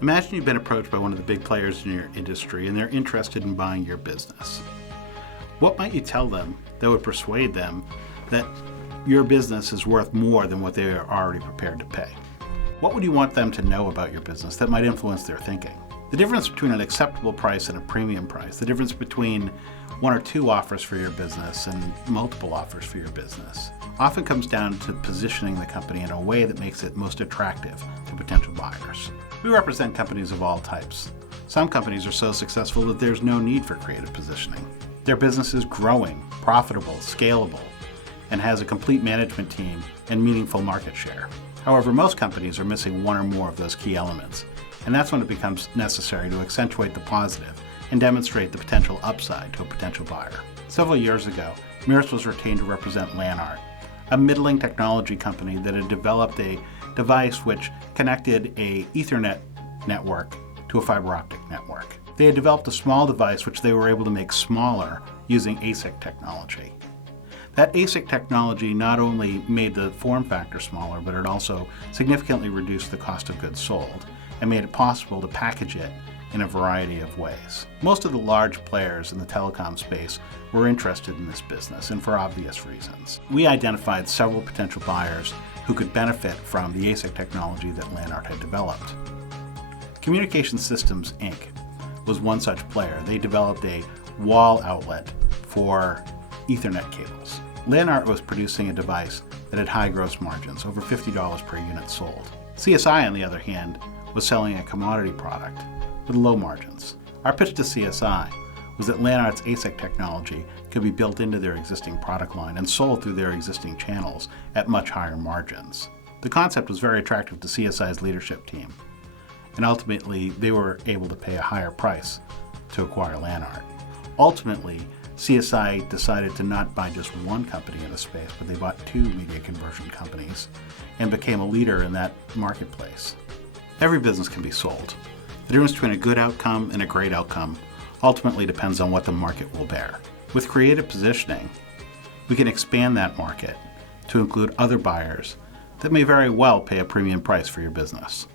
Imagine you've been approached by one of the big players in your industry and they're interested in buying your business. What might you tell them that would persuade them that your business is worth more than what they are already prepared to pay? What would you want them to know about your business that might influence their thinking? The difference between an acceptable price and a premium price, the difference between one or two offers for your business and multiple offers for your business, often comes down to positioning the company in a way that makes it most attractive to potential buyers. We represent companies of all types. Some companies are so successful that there's no need for creative positioning. Their business is growing, profitable, scalable, and has a complete management team and meaningful market share. However, most companies are missing one or more of those key elements, and that's when it becomes necessary to accentuate the positive and demonstrate the potential upside to a potential buyer. Several years ago, Mirus was retained to represent Lanart, a middling technology company that had developed a device which connected a Ethernet network to a fiber optic network. They had developed a small device which they were able to make smaller using ASIC technology. That ASIC technology not only made the form factor smaller, but it also significantly reduced the cost of goods sold and made it possible to package it in a variety of ways. Most of the large players in the telecom space were interested in this business, and for obvious reasons. We identified several potential buyers who could benefit from the ASIC technology that Lanart had developed. Communication Systems, Inc. was one such player. They developed a wall outlet for Ethernet cables. Lanart was producing a device that had high gross margins, over $50 per unit sold. CSI, on the other hand, was selling a commodity product with low margins. Our pitch to CSI was that Lanart's ASIC technology could be built into their existing product line and sold through their existing channels at much higher margins. The concept was very attractive to CSI's leadership team, and ultimately they were able to pay a higher price to acquire Lanart. Ultimately, CSI decided to not buy just one company in the space, but they bought two media conversion companies and became a leader in that marketplace. Every business can be sold. The difference between a good outcome and a great outcome ultimately depends on what the market will bear. With creative positioning, we can expand that market to include other buyers that may very well pay a premium price for your business.